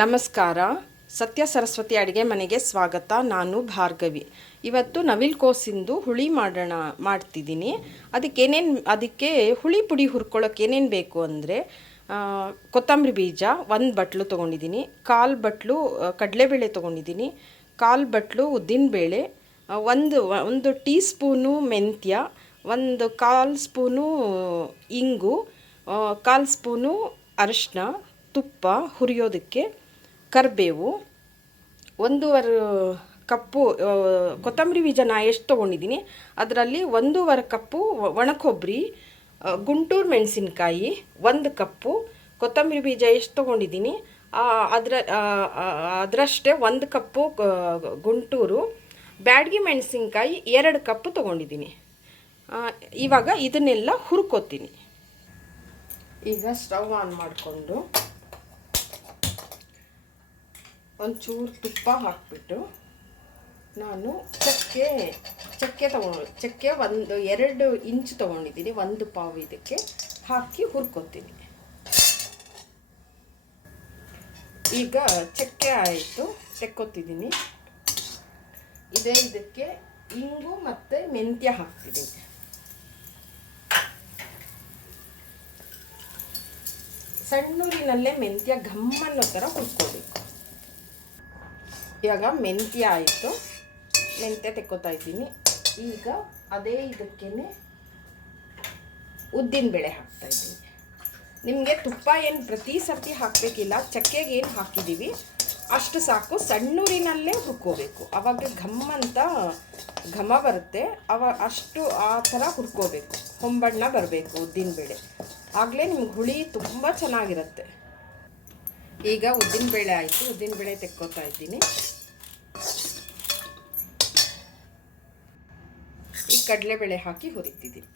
ನಮಸ್ಕಾರ. ಸತ್ಯ ಸರಸ್ವತಿ ಅಡುಗೆ ಮನೆಗೆ ಸ್ವಾಗತ. ನಾನು ಭಾರ್ಗವಿ. ಇವತ್ತು ನವಿಲ್ ಕೋಸಿಂದು ಹುಳಿ ಮಾಡೋಣ, ಮಾಡ್ತಿದ್ದೀನಿ. ಅದಕ್ಕೆ ಏನೇನು, ಅದಕ್ಕೆ ಹುಳಿ ಪುಡಿ ಹುರ್ಕೊಳ್ಳೋಕೆ ಏನೇನು ಬೇಕು ಅಂದರೆ ಕೊತ್ತಂಬರಿ ಬೀಜ, ಒಂದು ಬಟ್ಲು ತೊಗೊಂಡಿದ್ದೀನಿ. ಕಾಲು ಬಟ್ಲು ಕಡಲೆಬೇಳೆ ತೊಗೊಂಡಿದ್ದೀನಿ. ಕಾಲು ಬಟ್ಲು, ಉದ್ದಿನಬೇಳೆ ಬೇಳೆ ಒಂದು ಒಂದು ಟೀ ಸ್ಪೂನು ಮೆಂತ್ಯ, ಒಂದು ಕಾಲು ಸ್ಪೂನು ಇಂಗು ಕಾಲು ಸ್ಪೂನು ಅರಿಶಿನ ತುಪ್ಪ ಹುರಿಯೋದಕ್ಕೆ ಕರಿಬೇವು, ಒಂದೂವರೆ ಕಪ್ಪು ಕೊತ್ತಂಬರಿ ಬೀಜ ನಾ ಎಷ್ಟು ತೊಗೊಂಡಿದ್ದೀನಿ, ಅದರಲ್ಲಿ ಒಂದೂವರೆ ಕಪ್ಪು ಒಣ ಕೊಬ್ಬರಿ ಗುಂಟೂರು ಮೆಣಸಿನ್ಕಾಯಿ, ಒಂದು ಕಪ್ಪು, ಕೊತ್ತಂಬರಿ ಬೀಜ ಎಷ್ಟು ತೊಗೊಂಡಿದ್ದೀನಿ ಅದರ ಅದರಷ್ಟೇ ಒಂದು ಕಪ್ಪು ಗುಂಟೂರು, ಬ್ಯಾಡಗಿ ಮೆಣಸಿನ್ಕಾಯಿ ಎರಡು ಕಪ್ಪು ತೊಗೊಂಡಿದ್ದೀನಿ. ಇವಾಗ ಇದನ್ನೆಲ್ಲ ಹುರ್ಕೋತೀನಿ. ಈಗ ಸ್ಟವ್ ಆನ್ ಮಾಡಿಕೊಂಡು ಒಂಚೂರು ತುಪ್ಪ ಹಾಕಿಬಿಟ್ಟು ನಾನು ಚಕ್ಕೆ ಚಕ್ಕೆ ತೊಗೊಂಡು, ಚಕ್ಕೆ ಒಂದು ಎರಡು ಇಂಚು ತೊಗೊಂಡಿದ್ದೀನಿ, ಒಂದು ಪಾವು ಇದಕ್ಕೆ ಹಾಕಿ ಹುರ್ಕೊತೀನಿ. ಈಗ ಚಕ್ಕೆ ಆಯಿತು, ತೆಕ್ಕೊತಿದ್ದೀನಿ. ಇದೇ ಇದಕ್ಕೆ ಇಂಗು ಮತ್ತು ಮೆಂತ್ಯ ಹಾಕ್ತಿದ್ದೀನಿ. ಸಣ್ಣೂರಿನಲ್ಲೇ ಮೆಂತ್ಯ ಘಮ್ಮನ್ನೋ ಥರ ಹುರ್ಕೋಬೇಕು. ಇವಾಗ ಮೆಂತ್ಯ ಆಯಿತು. ಮೆಂತ್ಯ ತೆಕ್ಕೋತಾ ಇದ್ದೀನಿ ಈಗ ಅದೇ ಇದಕ್ಕೇ ಉದ್ದಿನ ಬೇಳೆ ಹಾಕ್ತಾ ಇದ್ದೀನಿ ನಿಮಗೆ ತುಪ್ಪ ಏನು ಪ್ರತಿ ಸರ್ತಿ ಹಾಕಬೇಕಿಲ್ಲ, ಚಕ್ಕೆಗೆ ಏನು ಹಾಕಿದ್ದೀವಿ, ಅಷ್ಟು ಸಾಕು. ಸಣ್ಣೂರಿನಲ್ಲೇ ಹುರ್ಕೋಬೇಕು. ಅವಾಗ ಘಮ್ ಅಂತ ಘಮ ಬರುತ್ತೆ. ಅವ ಅಷ್ಟು ಆ ಥರ ಹುರ್ಕೋಬೇಕು. ಹೊಂಬಣ್ಣ ಬರಬೇಕು ಉದ್ದಿನಬೇಳೆ ಆಗಲೇ ನಿಮ್ಗೆ ಹುಳಿ ತುಂಬ ಚೆನ್ನಾಗಿರುತ್ತೆ. ಈಗ ಉದ್ದಿನ ಬೇಳೆ ಆಯಿತು. ಉದ್ದಿನ ಬೇಳೆ ತೆಕ್ಕೋತಾ ಇದ್ದೀನಿ ಕಡಲೆಬೇಳೆ ಹಾಕಿ ಹುರಿತಿದ್ದೀನಿ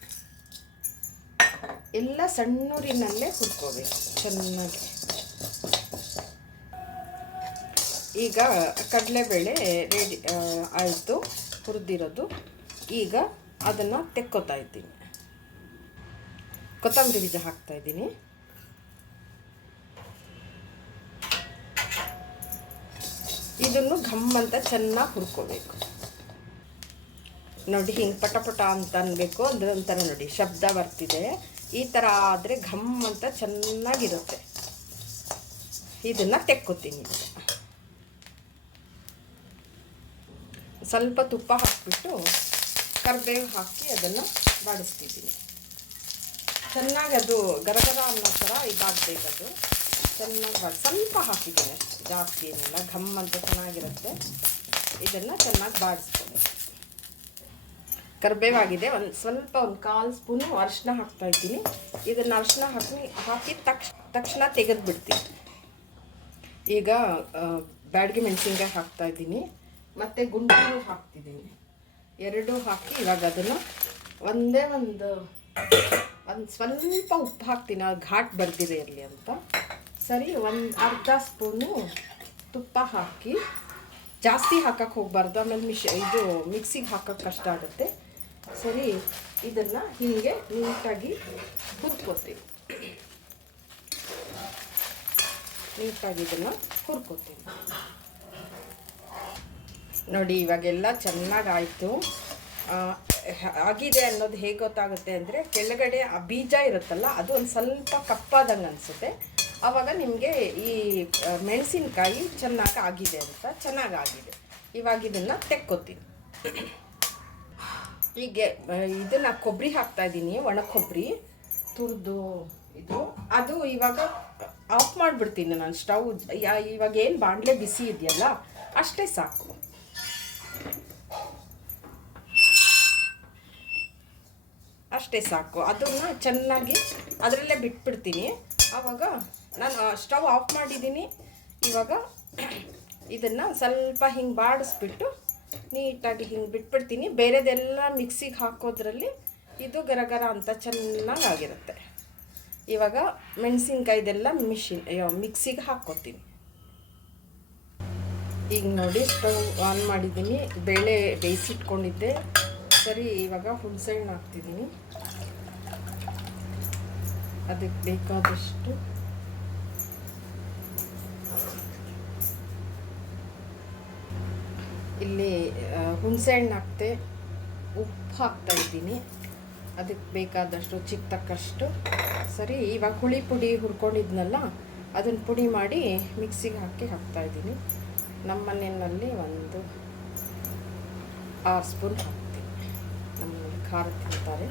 ಎಲ್ಲ ಸಣ್ಣೂರಿನಲ್ಲೇ ಹುರ್ಕೋಬೇಕು, ಚೆನ್ನಾಗಿ. ಈಗ ಕಡಲೆಬೇಳೆ ರೆಡಿ ಆಯಿತು, ಹುರಿದಿರೋದು. ಈಗ ಅದನ್ನು ತೆಕ್ಕೋತಾ ಇದ್ದೀನಿ. ಕೊತ್ತಂಬರಿ ಬೀಜ ಹಾಕ್ತಾ ಇದ್ದೀನಿ. ಇದನ್ನು ಘಮ್ ಅಂತ ಚೆನ್ನಾಗಿ ಹುರ್ಕೋಬೇಕು. ನೋಡಿ ಹಿಂಗೆ ಪಟ ಪಟ ಅಂತ ಅನ್ಬೇಕು. ಅಂದ್ರೆ ಒಂಥರ ನೋಡಿ ಶಬ್ದ ಬರ್ತಿದೆ. ಈ ಥರ ಆದರೆ ಘಮ್ ಅಂತ ಚೆನ್ನಾಗಿರುತ್ತೆ. ಇದನ್ನು ತೆಕ್ಕೋತೀನಿ. ಸ್ವಲ್ಪ ತುಪ್ಪ ಹಾಕಿಬಿಟ್ಟು ಕರ್ಬೇವು ಹಾಕಿ ಅದನ್ನು ಬಾಡಿಸ್ತಿದ್ದೀನಿ. ಚೆನ್ನಾಗಿ ಅದು ಗರಗರ ಅನ್ನೋ ಥರ ಇದಾಗಬೇಕದು. ಚೆನ್ನಾಗಿ ಬಾಡಿ ಸ್ವಲ್ಪ ಹಾಕಿದ್ದೀನಿ ಜಾಸ್ತಿ ಏನಿಲ್ಲ. ಘಮ್ ಅಂತ ಚೆನ್ನಾಗಿರುತ್ತೆ. ಇದನ್ನು ಚೆನ್ನಾಗಿ ಬಾಡಿಸ್ಕೊಬೇಕು ಕರಿಬೇವಾಗಿದೆ. ಒಂದು ಸ್ವಲ್ಪ ಒಂದು ಕಾಲು ಸ್ಪೂನು ಅರಿಶಿನ ಹಾಕ್ತಾ ಇದ್ದೀನಿ. ಇದನ್ನು ಅರಿಶಿನ ಹಾಕಿ ಹಾಕಿ ತಕ್ಷ, ತಕ್ಷಣ ತೆಗೆದು ಬಿಡ್ತೀನಿ ಈಗ ಬ್ಯಾಡ್ಗೆ ಬ್ಯಾಡಗಿ ಮೆಣಸಿನ್ಕಾಯಿ ಹಾಕ್ತಾ ಇದ್ದೀನಿ. ಮತ್ತು ಗುಂಡೂರು ಹಾಕ್ತಿದ್ದೀನಿ. ಎರಡೂ ಹಾಕಿ ಇವಾಗ ಅದನ್ನು ಒಂದೇ ಒಂದು ಒಂದು ಸ್ವಲ್ಪ ಉಪ್ಪು ಹಾಕ್ತೀನಿ. ಅದು ಘಾಟ್ ಬರ್ದಿದೆ ಇರಲಿ ಅಂತ. ಸರಿ, ಒಂದು ಅರ್ಧ ಸ್ಪೂನು ತುಪ್ಪ ಹಾಕಿ. ಜಾಸ್ತಿ ಹಾಕಕ್ಕೆ ಹೋಗ್ಬಾರ್ದು. ಆಮೇಲೆ ಮಿಶ್, ಇದು ಮಿಕ್ಸಿಗೆ ಹಾಕೋಕ್ಕೆ ಕಷ್ಟ ಆಗುತ್ತೆ. ಸರಿ, ಇದನ್ನು ಹೀಗೆ ನೀಟಾಗಿ ಹುರ್ಕೋತೀವಿ. ನೀಟಾಗಿ ಇದನ್ನು ಹುರ್ಕೋತೀವಿ. ನೋಡಿ, ಇವಾಗೆಲ್ಲ ಚೆನ್ನಾಗಿ ಆಯಿತು ಆಗಿದೆ ಅನ್ನೋದು ಹೇಗೆ ಗೊತ್ತಾಗುತ್ತೆ ಅಂದರೆ, ಕೆಳಗಡೆ ಆ ಬೀಜ ಇರುತ್ತಲ್ಲ, ಅದು ಒಂದು ಸ್ವಲ್ಪ ಕಪ್ಪಾದಂಗೆ ಅನಿಸುತ್ತೆ. ಆವಾಗ ನಿಮಗೆ ಈ ಮೆಣಸಿನ್ಕಾಯಿ ಚೆನ್ನಾಗಿ ಆಗಿದೆ ಅಂತ ಚೆನ್ನಾಗಿ ಆಗಿದೆ ಇವಾಗ ಇದನ್ನು ತೆಕ್ಕೋತೀನಿ ಹೀಗೆ ಇದನ್ನ ಕೊಬ್ಬರಿ ಹಾಕ್ತಾ ಇದ್ದೀನಿ ಒಣ ಕೊಬ್ಬರಿ ತುರಿದು ಇದು. ಅದು ಇವಾಗ ಆಫ್ ಮಾಡಿಬಿಡ್ತೀನಿ ನಾನು ಸ್ಟವ್ ಇವಾಗ ಏನು ಬಾಣಲೆ ಬಿಸಿ ಇದೆಯಲ್ಲ, ಅಷ್ಟೇ ಸಾಕು. ಅಷ್ಟೇ ಸಾಕು. ಅದನ್ನು ಚೆನ್ನಾಗಿ ಅದರಲ್ಲೇ ಬಿಟ್ಬಿಡ್ತೀನಿ. ಆವಾಗ ನಾನು ಸ್ಟವ್ ಆಫ್ ಮಾಡಿದ್ದೀನಿ ಇವಾಗ ಇದನ್ನು ಸ್ವಲ್ಪ ಹಿಂಗೆ ಬಾಡಿಸ್ಬಿಟ್ಟು ನೀಟಾಗಿ ಹಿಂಗೆ ಬಿಟ್ಬಿಡ್ತೀನಿ. ಬೇರೆದೆಲ್ಲ ಮಿಕ್ಸಿಗೆ ಹಾಕೋದ್ರಲ್ಲಿ ಇದು ಗರಗರ ಅಂತ ಚೆನ್ನಾಗಿ ಆಗಿರುತ್ತೆ. ಇವಾಗ ಮೆಣಸಿನ್ಕಾಯ್ದೆಲ್ಲ ಮಿಷಿನ್ ಮಿಕ್ಸಿಗೆ ಹಾಕ್ಕೋತೀನಿ. ಈಗ ನೋಡಿ, ಸ್ಟವ್ ಆನ್ ಮಾಡಿದ್ದೀನಿ. ಬೇಳೆ ಬೇಯಿಸಿಟ್ಕೊಂಡಿದ್ದೆ. ಸರಿ, ಇವಾಗ ಹುಣಸೆಹಣ್ಣು ಹಾಕ್ತಿದ್ದೀನಿ. ಅದಕ್ಕೆ ಬೇಕಾದಷ್ಟು ಇಲ್ಲಿ ಹುಣಸೆ ಹಣ್ಣು ಹಾಕ್ತೆ ಉಪ್ಪು ಹಾಕ್ತಾ ಇದ್ದೀನಿ ಅದಕ್ಕೆ ಬೇಕಾದಷ್ಟು ಚಿಕ್ಕ ತಕ್ಕಷ್ಟು ಸರಿ, ಇವಾಗ ಹುಳಿ ಪುಡಿ ಹುರ್ಕೊಂಡಿದ್ನಲ್ಲ ಅದನ್ನು ಪುಡಿ ಮಾಡಿ ಮಿಕ್ಸಿಗೆ ಹಾಕಿ ಹಾಕ್ತಾ ಇದ್ದೀನಿ ನಮ್ಮ ಮನೆಯಲ್ಲಿ ಒಂದು ಆರು ಸ್ಪೂನ್ ಹಾಕ್ತೀನಿ. ನಮ್ಮ ಖಾರ ತಿಂತಾರೆ.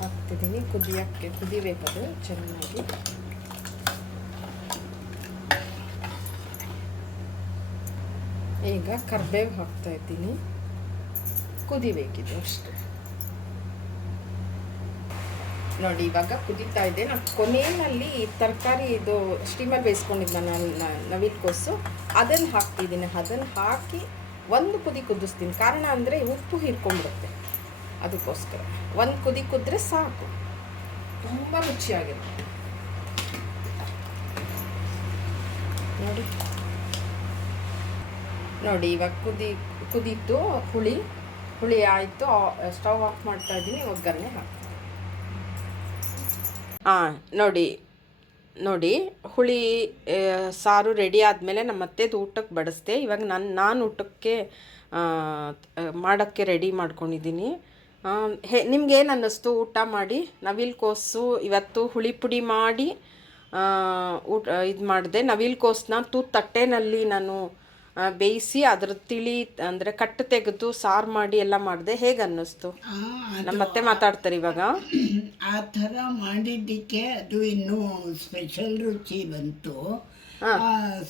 ಹಾಕ್ತಿದ್ದೀನಿ. ಕುದಿಯೋಕ್ಕೆ ಕುದಿಬೇಕದು ಚೆನ್ನಾಗಿ ಈಗ ಕರ್ಬೇವು ಹಾಕ್ತಾ ಇದ್ದೀನಿ. ಕುದಿಬೇಕಿದು ಅಷ್ಟೇ. ನೋಡಿ, ಇವಾಗ ಕುದೀತಾ ಇದೆ. ನಾನು ಕೊನೆಯಲ್ಲಿ ತರಕಾರಿ ಇದು ಸ್ಟೀಮರ್ ಬೇಯಿಸ್ಕೊಂಡಿದ್ದ ನಾನು ನವಿಲ್ ಕೋಸು. ಅದನ್ನು ಹಾಕ್ತಿದ್ದೀನಿ. ಅದನ್ನು ಹಾಕಿ ಒಂದು ಕುದಿ ಕುದಿಸ್ತೀನಿ. ಕಾರಣ ಅಂದರೆ ಉಪ್ಪು ಹೀರ್ಕೊಂಡ್ಬಿಡುತ್ತೆ. ಅದಕ್ಕೋಸ್ಕರ. ಒಂದು ಕುದಿ ಕುದ್ರೆ ಸಾಕು. ತುಂಬ ರುಚಿಯಾಗಿರುತ್ತೆ. ನೋಡಿ. ನೋಡಿ, ಇವಾಗ ಕುದಿ, ಕುದೀತು, ಹುಳಿ ಹುಳಿ ಆಯಿತು ಸ್ಟವ್ ಆಫ್ ಮಾಡ್ತಾ ಇದ್ದೀನಿ ಒಗ್ಗರಣೆ ಹಾಕ್ತೀನಿ. ಹಾಂ ನೋಡಿ ನೋಡಿ, ಹುಳಿ ಸಾರು ರೆಡಿ ಆದಮೇಲೆ ನಮ್ಮ ಅತ್ತೆದು ಊಟಕ್ಕೆ ಬಡಿಸ್ದೆ. ಇವಾಗ ನಾನು ನಾನು ಊಟಕ್ಕೆ ಮಾಡೋಕ್ಕೆ ರೆಡಿ ಮಾಡ್ಕೊಂಡಿದ್ದೀನಿ. ಹೇ ನಿಮ್ಗೇನು ಅನ್ನಿಸ್ತು ಊಟ ಮಾಡಿ? ನವಿಲ್ ಕೋಸು, ಇವತ್ತು ಹುಳಿ ಪುಡಿ ಮಾಡಿ ಊಟ, ಇದು ಮಾಡಿದೆ. ನವಿಲ್ ಕೋಸನ್ನ ತೂ ತಟ್ಟೆನಲ್ಲಿ ನಾನು ಬೇಯಿಸಿ ಅದ್ರ ತಿಳಿ ಅಂದರೆ ಕಟ್ಟು ತೆಗೆದು ಸಾರು ಮಾಡಿ ಎಲ್ಲ ಮಾಡಿದೆ ಹೇಗೆ ಅನ್ನಿಸ್ತು? ನಮ್ಮ ಅತ್ತೆ ಮಾತಾಡ್ತಾರೆ ಇವಾಗ. ಆ ಥರ ಮಾಡಿದ್ದಕ್ಕೆ ಅದು ಇನ್ನೂ ಸ್ಪೆಷಲ್ ರುಚಿ ಬಂತು.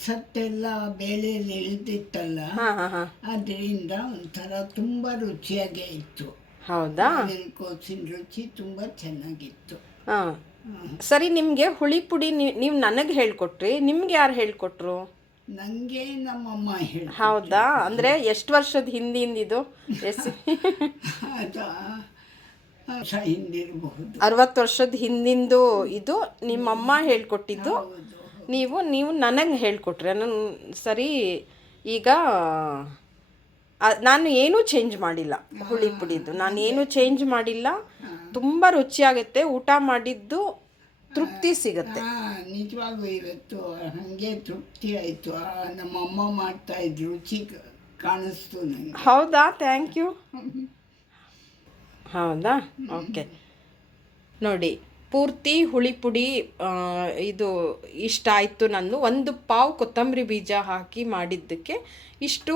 ಸತ್ತೆಲ್ಲ ಬೇಳೆಯಲ್ಲಿ ಇಳಿದಿತ್ತಲ್ಲ? ಅದರಿಂದ ಒಂಥರ ತುಂಬ ರುಚಿಯಾಗೇ ಇತ್ತು. ಹೌದಾ? ಕೋಸಿನ ರುಚಿ ತುಂಬ ಚೆನ್ನಾಗಿತ್ತು. ಸರಿ ನಿಮಗೆ ಹುಳಿ ಪುಡಿ ನೀವು ನನಗೆ ಹೇಳ್ಕೊಟ್ರಿ ನಿಮ್ಗೆ ಯಾರು ಹೇಳ್ಕೊಟ್ರು? ನನಗೆ ನಮ್ಮಮ್ಮ ಹೇಳಿ ಹೌದಾ? ಅಂದರೆ ಎಷ್ಟು ವರ್ಷದ ಹಿಂದಿಂದಿದು ಎಸ್ ಅದು ವರ್ಷ ಹಿಂದಿರಬಹುದು. ಅರವತ್ತು ವರ್ಷದ ಹಿಂದಿಂದು ಇದು ನಿಮ್ಮಮ್ಮ ಹೇಳ್ಕೊಟ್ಟಿದ್ದು. ಹೌದು ನೀವು ನೀವು ನನಗೆ ಹೇಳ್ಕೊಟ್ರೆ. ನಾನು ಸರಿ ಈಗ ಆ, ನಾನು ಏನೂ ಚೇಂಜ್ ಮಾಡಿಲ್ಲ ಹುಳಿ ಪುಡಿದು. ನಾನು ಏನೂ ಚೇಂಜ್ ಮಾಡಿಲ್ಲ. ತುಂಬ ರುಚಿಯಾಗುತ್ತೆ. ಊಟ ಮಾಡಿದ್ದು ತೃಪ್ತಿ ಸಿಗುತ್ತೆ. ನಿಜವಾಗ್ಲೂ ನಿಜವಾಗೂ ಇವತ್ತು ಹಾಗೆ ತೃಪ್ತಿ ಆಯಿತು. ನಮ್ಮಮ್ಮ ಮಾಡ್ತಾ ಇದ್ರು ರುಚಿ ಕಾಣಿಸ್ತು ನನಗೆ ಹೌದಾ? ಥ್ಯಾಂಕ್ ಯು ಹೌದಾ? ಓಕೆ ನೋಡಿ ಪೂರ್ತಿ ಹುಳಿ ಪುಡಿ ಇದು ಇಷ್ಟ ಆಯಿತು ನಾನು ಒಂದು ಪಾವು ಕೊತ್ತಂಬರಿ ಬೀಜ ಹಾಕಿ ಮಾಡಿದ್ದಕ್ಕೆ ಇಷ್ಟು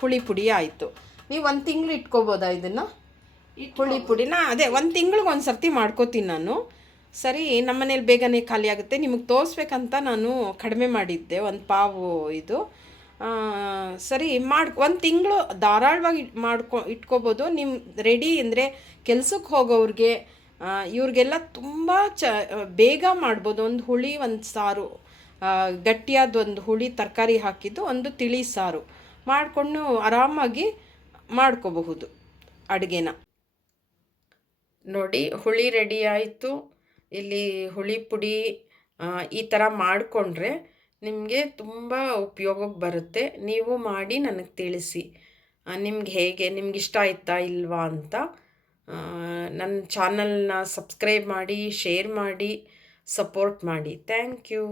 ಹುಳಿ ಪುಡಿ ಆಯಿತು. ನೀವು ಒಂದು ತಿಂಗಳು ಇಟ್ಕೋಬೋದಾ ಇದನ್ನು? ಹುಳಿ ಪುಡಿನ? ಅದೇ ಒಂದು ತಿಂಗ್ಳಿಗೆ ಒಂದು ಸರ್ತಿ ಮಾಡ್ಕೋತೀನಿ ನಾನು. ಸರಿ ನಮ್ಮನೇಲಿ ಬೇಗನೆ ಖಾಲಿ ಆಗುತ್ತೆ, ನಿಮಗೆ ತೋರಿಸ್ಬೇಕಂತ ನಾನು ಕಡಿಮೆ ಮಾಡಿದ್ದೆ, ಒಂದು ಪಾವು ಇದು. ಸರಿ, ಮಾಡಿ, ಒಂದು ತಿಂಗಳು ಧಾರಾಳವಾಗಿ ಮಾಡ್ಕೊ, ಇಟ್ಕೋಬೋದು ನಿಮ್ಮ ರೆಡಿ ಅಂದರೆ ಕೆಲ್ಸಕ್ಕೆ ಹೋಗೋರಿಗೆ ಇವ್ರಿಗೆಲ್ಲ ತುಂಬ ಚ, ಬೇಗ ಮಾಡ್ಬೋದು, ಒಂದು ಹುಳಿ, ಒಂದು ಸಾರು ಗಟ್ಟಿಯಾದ ಒಂದು ಹುಳಿ, ತರಕಾರಿ ಹಾಕಿದ್ದು, ಒಂದು ತಿಳಿ ಸಾರು, ಮಾಡಿಕೊಂಡು ಆರಾಮಾಗಿ ಮಾಡ್ಕೋಬಹುದು ಅಡುಗೆನ. ನೋಡಿ, ಹುಳಿ ರೆಡಿ ಆಯಿತು. ಇಲ್ಲಿ ಹುಳಿ ಪುಡಿ ಈ ಥರ ಮಾಡಿಕೊಂಡ್ರೆ ನಿಮಗೆ ತುಂಬ ಉಪಯೋಗಕ್ಕೆ ಬರುತ್ತೆ. ನೀವು ಮಾಡಿ ನನಗೆ ತಿಳಿಸಿ. ನಿಮ್ಗೆ ಹೇಗೆ, ನಿಮ್ಗೆ ಇಷ್ಟ ಆಯ್ತಾ ಇಲ್ವಾ ಅಂತ ನನ್ನ ಚಾನಲ್ನ ಸಬ್ಸ್ಕ್ರೈಬ್ ಮಾಡಿ, ಶೇರ್ ಮಾಡಿ, ಸಪೋರ್ಟ್ ಮಾಡಿ. Thank you.